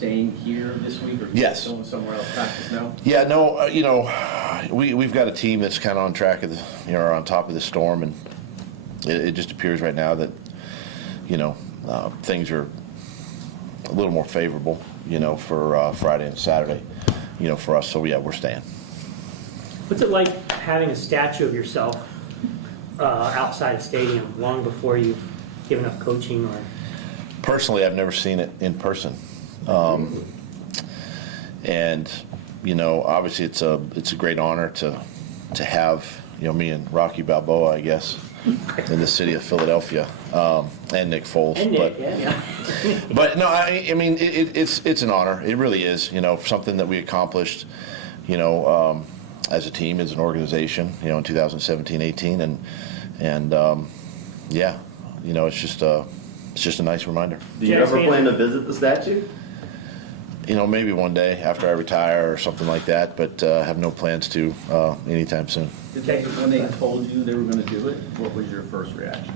staying here this week, or Yes. going somewhere else practice now? Yeah, no, we've got a team that's kind of on track of on top of the storm, and it just appears right now that things are a little more favorable, for Friday and Saturday, for us. So yeah, we're staying. What's it like having a statue of yourself outside a stadium long before you've given up coaching? Or Personally, I've never seen it in person, and obviously it's a great honor to have me and Rocky Balboa, I guess, in the city of Philadelphia, and Nick Foles. and Nick, but yeah. but no, I mean it's an honor. It really is. Something that we accomplished. As a team, as an organization. In 2017-18, and yeah, it's just a nice reminder. Do you ever plan to visit the statue? Maybe one day after I retire or something like that, but have no plans to anytime soon. When they told you they were going to do it, what was your first reaction?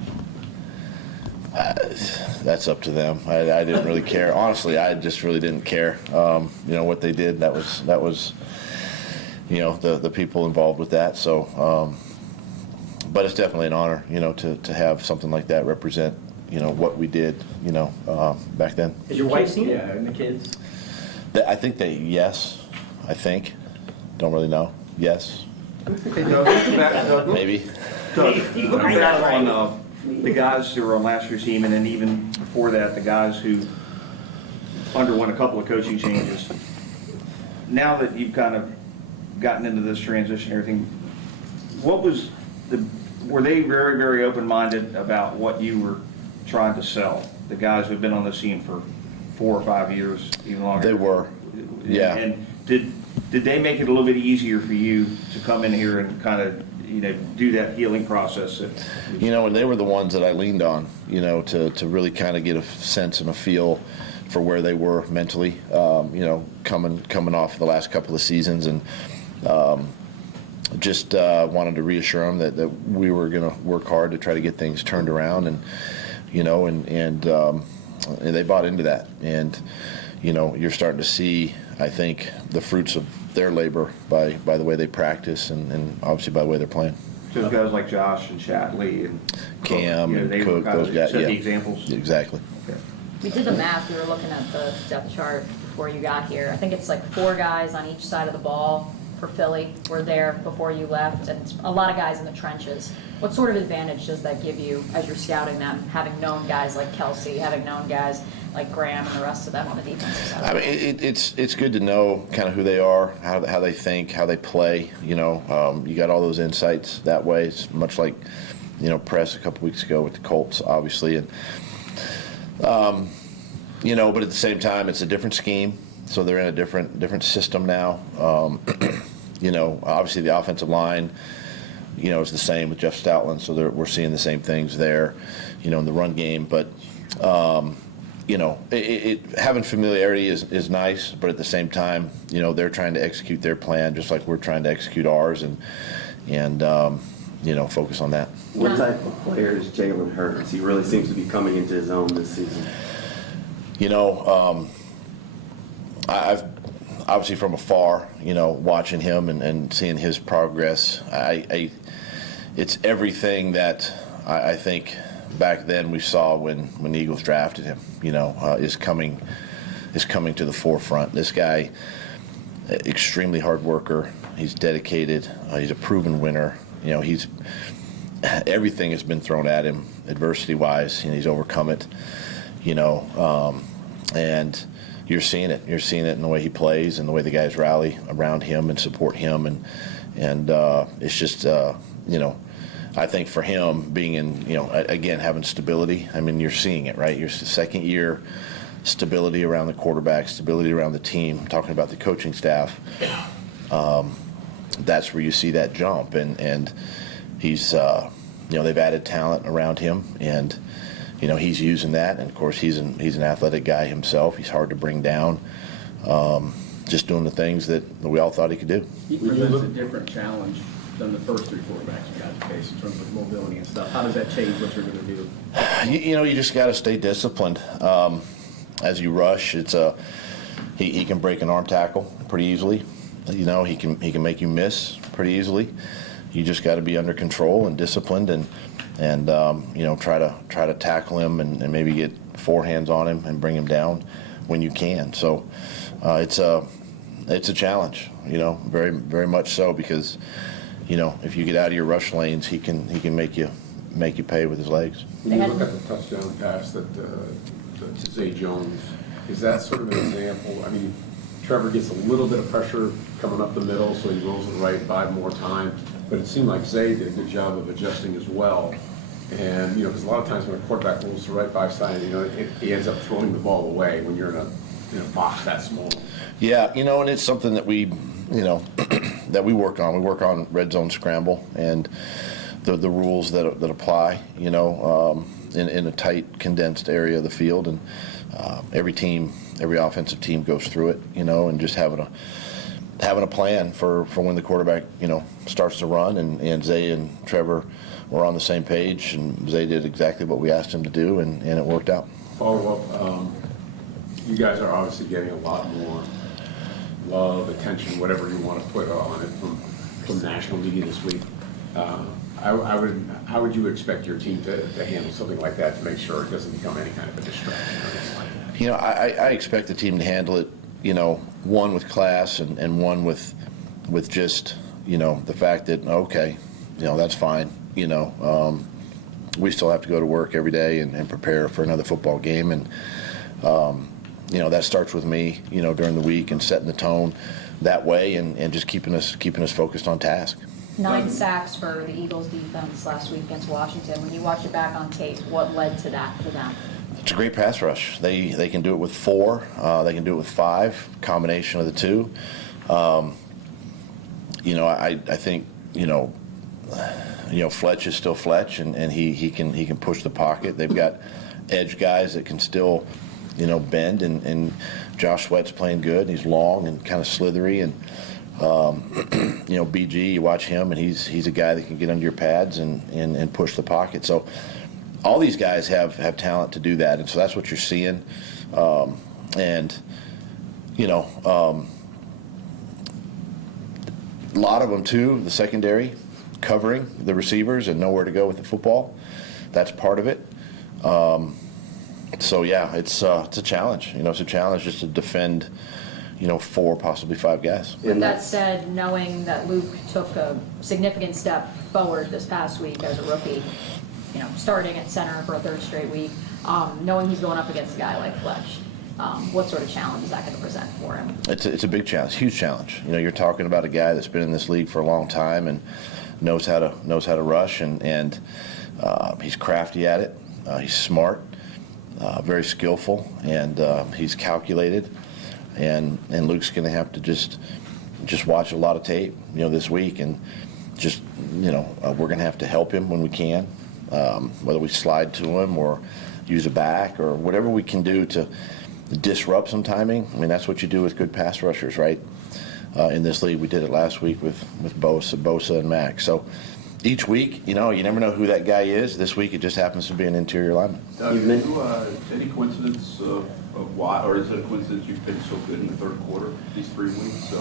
That's up to them. I didn't really care. Honestly, I just really didn't care. What they did, that was the people involved with that. So, but it's definitely an honor, to have something like that represent, what we did, back then. Has your wife seen it? Yeah, and the kids? I think yes. I think. Don't really know. Yes. Hey, Doug, Maybe. Doug, back on the guys who were on last year's team, and then even before that, the guys who underwent a couple of coaching changes. Now that you've kind of gotten into this transition and everything, were they very, very open-minded about what you were trying to sell? The guys who've been on the scene for 4 or 5 years, even longer. They were, yeah. And did they make it a little bit easier for you to come in here and kind of do that healing process? And they were the ones that I leaned on, to really kind of get a sense and a feel for where they were mentally, coming off the last couple of seasons, and just wanted to reassure them that we were going to work hard to try to get things turned around, and they bought into that, and you're starting to see, I think, the fruits of their labor by the way they practice, and obviously by the way they're playing. Those guys like Josh and Shatley and Cam and they Cook, those guys, set yeah, the examples. Exactly. Okay. We did the math. We were looking at the depth chart before you got here. I think it's like 4 guys on each side of the ball for Philly were there before you left, and a lot of guys in the trenches. What sort of advantage does that give you as you're scouting them, having known guys like Kelsey, having known guys like Graham and the rest of them on the defensive side? I mean, it's good to know kind of who they are, how they think, how they play. You got all those insights that way. It's much like, press a couple weeks ago with the Colts, obviously, and but at the same time, it's a different scheme, so they're in a different system now. Obviously the offensive line, is the same with Jeff Stoutland, so we're seeing the same things there, in the run game, but. Having familiarity is nice, but at the same time, they're trying to execute their plan just like we're trying to execute ours, and focus on that. What type of player is Jalen Hurts? He really seems to be coming into his own this season. I've obviously from afar, watching him and seeing his progress. It's everything that I think back then we saw when the Eagles drafted him, is coming to the forefront. This guy, extremely hard worker. He's dedicated. He's a proven winner. Everything has been thrown at him adversity-wise, and he's overcome it. And you're seeing it. You're seeing it in the way he plays and the way the guys rally around him and support him, and it's just I think for him being in, again, having stability, I mean, you're seeing it, right? Your second year, stability around the quarterback, stability around the team, I'm talking about the coaching staff. That's where you see that jump. And he's, they've added talent around him, and, he's using that. And, of course, he's an athletic guy himself. He's hard to bring down. Just doing the things that we all thought he could do. He presents a different challenge than the first 3 quarterbacks you guys face in terms of mobility and stuff. How does that change what you're going to do? You just got to stay disciplined as you rush. It's a he can break an arm tackle pretty easily. You know, he can make you miss pretty easily. You just got to be under control and disciplined, and you know, try to tackle him and maybe get forehands on him and bring him down when you can. So it's a challenge, you know, very very much so, because you know, if you get out of your rush lanes, he can make you pay with his legs. When you look at the touchdown pass to Zay Jones, is that sort of an example? I mean, Trevor gets a little bit of pressure coming up the middle, so he rolls it right 5 more times. But it seemed like Zay did a good job of adjusting as well. And, you know, because a lot of times when a quarterback rolls to right 5 side, you know, he ends up throwing the ball away when you're in a box that small. Yeah, you know, and it's something that we, you know, that we work on. We work on red zone scramble and the rules that apply, you know, in a tight, condensed area of the field. And every offensive team goes through it, you know, and just having a plan for when the quarterback, you know, starts to run. And Zay and Trevor were on the same page, and Zay did exactly what we asked him to do, and it worked out. Follow up, you guys are obviously getting a lot more love, attention, whatever you want to put on it from national media this week. How would you expect your team to handle something like that to make sure it doesn't become any kind of a distraction or anything like that? You know, I expect the team to handle it, you know, one with class and one with just, you know, the fact that, okay, you know, that's fine. You know, we still have to go to work every day and prepare for another football game. And, you know, that starts with me, you know, during the week and setting the tone that way and just keeping us focused on task. 9 sacks for the Eagles defense last week against Washington. When you watch it back on tape, what led to that for them? It's a great pass rush. They can do it with 4. They can do it with 5. Combination of the 2. You know, I think, you know, Fletch is still Fletch, and he can push the pocket. They've got edge guys that can still, you know, bend, and Josh Sweat's playing good. He's long and kind of slithery, and you know, BG, you watch him, and he's a guy that can get under your pads and push the pocket. So all these guys have talent to do that, and so that's what you're seeing. And you know, a lot of them too, the secondary covering the receivers and know where to go with the football. That's part of it. So yeah, it's a challenge. You know, it's a challenge just to defend, you know, 4, possibly 5 guys. With that said, knowing that Luke took a significant step forward this past week as a rookie, you know, starting at center for a 3rd straight week, knowing he's going up against a guy like Fletch, what sort of challenge is that going to present for him? It's a big challenge, huge challenge. You know, you're talking about a guy that's been in this league for a long time and knows how to rush, and he's crafty at it. He's smart, very skillful, and he's calculated. And Luke's going to have to just watch a lot of tape, you know, this week, and just, you know, we're going to have to help him when we can, whether we slide to him or use a back or whatever we can do to disrupt some timing. I mean, that's what you do with good pass rushers, right? In this league, we did it last week with Bosa and Max. So each week, you know, you never know who that guy is. This week, it just happens to be an interior lineman. Any coincidence of why, or is it a coincidence you've been so good in the 3rd quarter these 3 weeks? So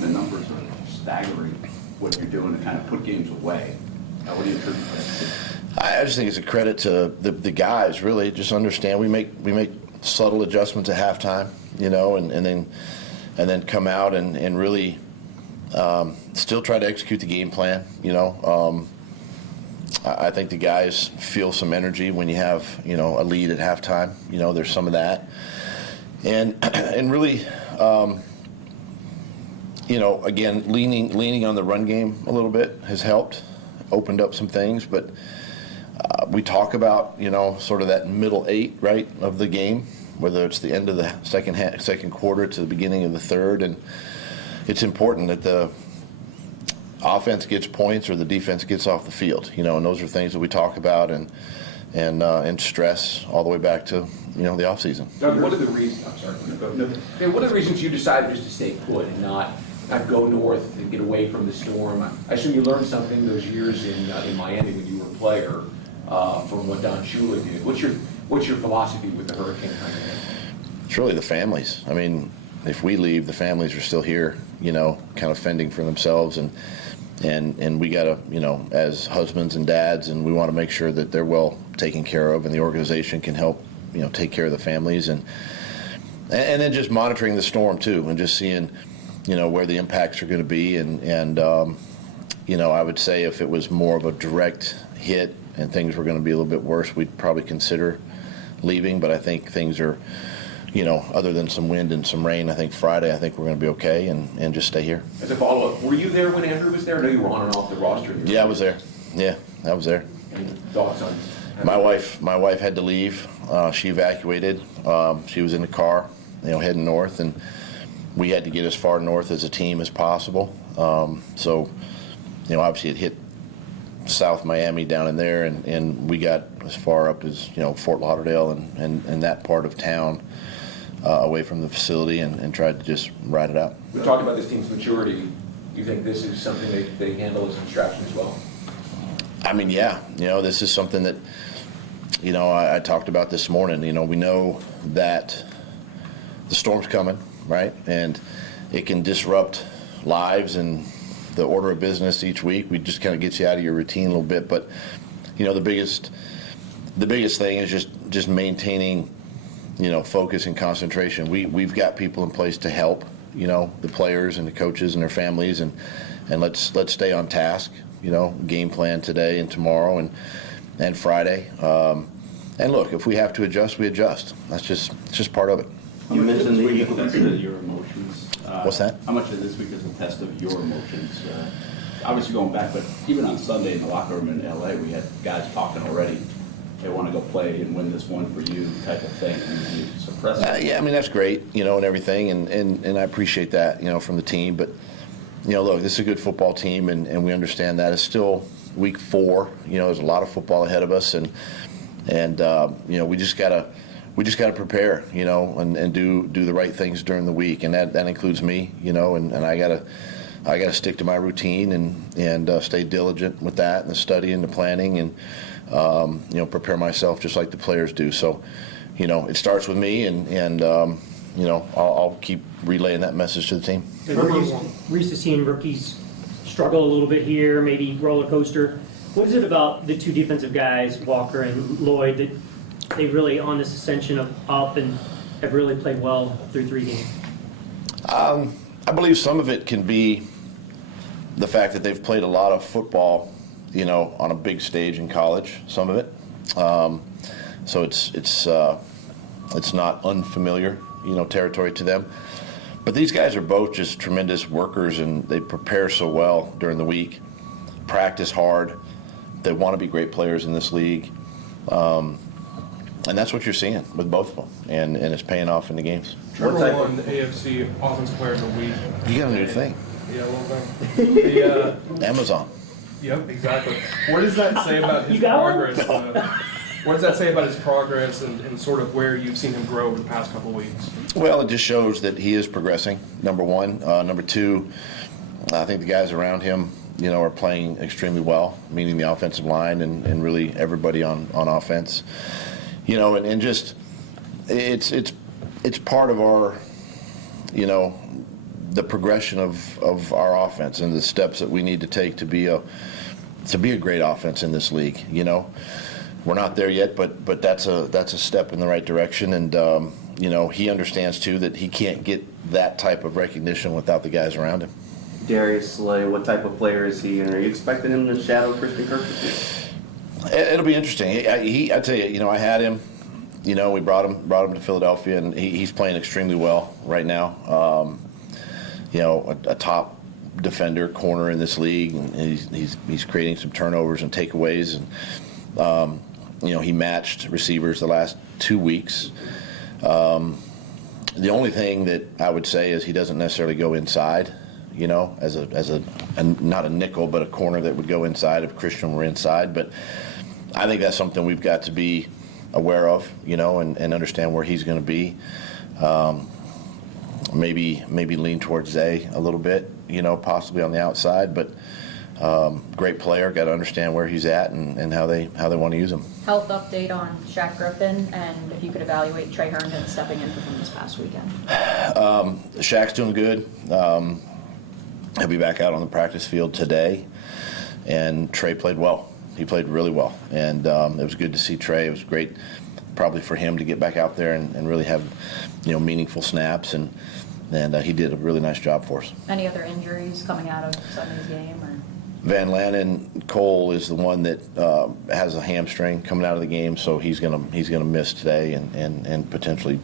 the numbers are staggering. What you're doing to kind of put games away. What do you attribute that to? I just think it's a credit to the guys. Really, just understand we make subtle adjustments at halftime, you know, and then come out and really still try to execute the game plan. You know, I think the guys feel some energy when you have, you know, a lead at halftime. You know, there's some of that, and really, you know, again, leaning on the run game a little bit has helped, opened up some things. But we talk about, you know, sort of that middle 8, right, of the game, whether it's the end of the second quarter to the beginning of the 3rd, and it's important that the offense gets points or the defense gets off the field, you know, and those are things that we talk about and stress all the way back to, you know, the offseason. Doug, what are the reasons? I'm sorry. Hey, what are the reasons you decided just to stay put and not go north and get away from the storm? I assume you learned something those years in Miami when you were a player from what Don Shula did. What's your philosophy with the hurricane kind of thing? It's really the families. I mean, if we leave, the families are still here, kind of fending for themselves, and we got to, as husbands and dads, and we want to make sure that they're well taken care of, and the organization can help, take care of the families, and then just monitoring the storm too, and just seeing, where the impacts are going to be, and I would say if it was more of a direct hit and things were going to be a little bit worse, we'd probably consider leaving. But I think things are, other than some wind and some rain, I think Friday, we're going to be okay and just stay here. As a follow-up, were you there when Andrew was there? I know you were on and off the roster. Yeah, I was there. Yeah, I was there. Any thoughts on? My wife had to leave. She evacuated. She was in the car, heading north, and we had to get as far north as a team as possible. So, obviously it hit South Miami down in there, and we got as far up as, Fort Lauderdale and that part of town, away from the facility, and tried to just ride it out. We talked about this team's maturity. Do you think this is something they handle as a distraction as well? Yeah. This is something that, I talked about this morning. We know that the storm's coming, right? And it can disrupt lives and the order of business each week. We just kind of gets you out of your routine a little bit. But, the biggest thing is just maintaining, focus and concentration. We've got people in place to help, the players and the coaches and their families, and let's stay on task, game plan today and tomorrow and Friday. And look, if we have to adjust, we adjust. It's just part of it. You mentioned this week is a test of your emotions. What's that? How much of this week is a test of your emotions? Obviously going back, but even on Sunday in the locker room in LA, we had guys talking already. They want to go play and win this one for you, type of thing. And you suppress it. Yeah, that's great, and everything, and I appreciate that, from the team. But, look, this is a good football team, and we understand that. It's still week 4. There's a lot of football ahead of us, and we just gotta prepare, and do the right things during the week, and that includes me, and I gotta stick to my routine and stay diligent with that, and the study and the planning, and prepare myself just like the players do. So, it starts with me, and I'll keep relaying that message to the team. We're used to seeing rookies struggle a little bit here, maybe roller coaster. What is it about the two defensive guys, Walker and Lloyd, that they really on this ascension of up and have really played well through 3 games? I believe some of it can be the fact that they've played a lot of football, on a big stage in college. Some of it, so it's not unfamiliar, territory to them. But these guys are both just tremendous workers, and they prepare so well during the week, practice hard. They want to be great players in this league. And that's what you're seeing with both of them, and it's paying off in the games. Number 1 AFC Offensive Player of the Week. You got a new thing. Yeah, a little thing. Amazon. Yep, exactly. What does that say about his You got one? progress? What does that say about his progress and sort of where you've seen him grow over the past couple of weeks? Well, it just shows that he is progressing, number 1. Number 2, I think the guys around him, are playing extremely well, meaning the offensive line and really everybody on offense. And just it's part of our, the progression of our offense and the steps that we need to take to be a great offense in this league. We're not there yet, but that's a step in the right direction, and he understands too that he can't get that type of recognition without the guys around him. Darius Slay, what type of player is he, and are you expecting him to shadow Christian Kirk this year? It'll be interesting. I tell you, I had him. We brought him to Philadelphia, and he's playing extremely well right now. A top defender, corner in this league, and he's creating some turnovers and takeaways, and he matched receivers the last 2 weeks. The only thing that I would say is he doesn't necessarily go inside. As a not a nickel, but a corner that would go inside if Christian were inside. But I think that's something we've got to be aware of, and understand where he's going to be. Maybe lean towards Zay a little bit, possibly on the outside. But great player. Got to understand where he's at and how they want to use him. Health update on Shaq Griffin, and if you could evaluate Trey Herndon stepping in for him this past weekend. Shaq's doing good. He'll be back out on the practice field today, and Trey played well. He played really well, and it was good to see Trey. It was great, probably for him to get back out there and really have, meaningful snaps, and he did a really nice job for us. Any other injuries coming out of Sunday's game? Or? Van Lannen Cole is the one that has a hamstring coming out of the game, so he's gonna miss today and potentially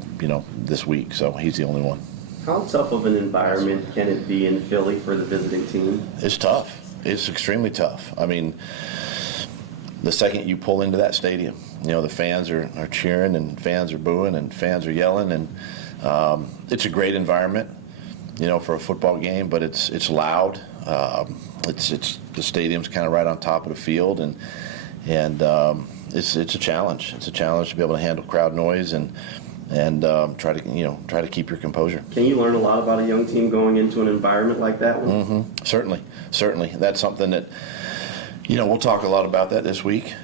this week. So he's the only one. How tough of an environment can it be in Philly for the visiting team? It's tough. It's extremely tough. I mean, the second you pull into that stadium, the fans are cheering and fans are booing and fans are yelling, and it's a great environment, for a football game, but it's loud. It's the stadium's kind of right on top of the field, and it's a challenge. It's a challenge to be able to handle crowd noise and try to keep your composure. Can you learn a lot about a young team going into an environment like that one? Mm-hmm. Certainly. That's something that we'll talk a lot about that this week.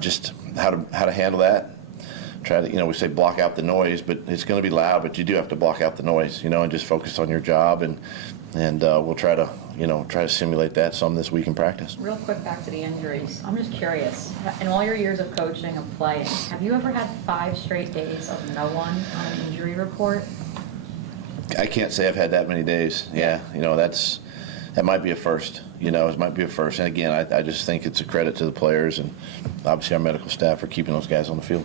Just how to handle that. Try to we say block out the noise, but it's going to be loud. But you do have to block out the noise, and just focus on your job, and we'll try to simulate that some this week in practice. Real quick, back to the injuries. I'm just curious, in all your years of coaching and playing, have you ever had 5 straight days of no one on an injury report? I can't say I've had that many days. Yeah, that might be a first. It might be a first. And again, I just think it's a credit to the players and obviously our medical staff for keeping those guys on the field.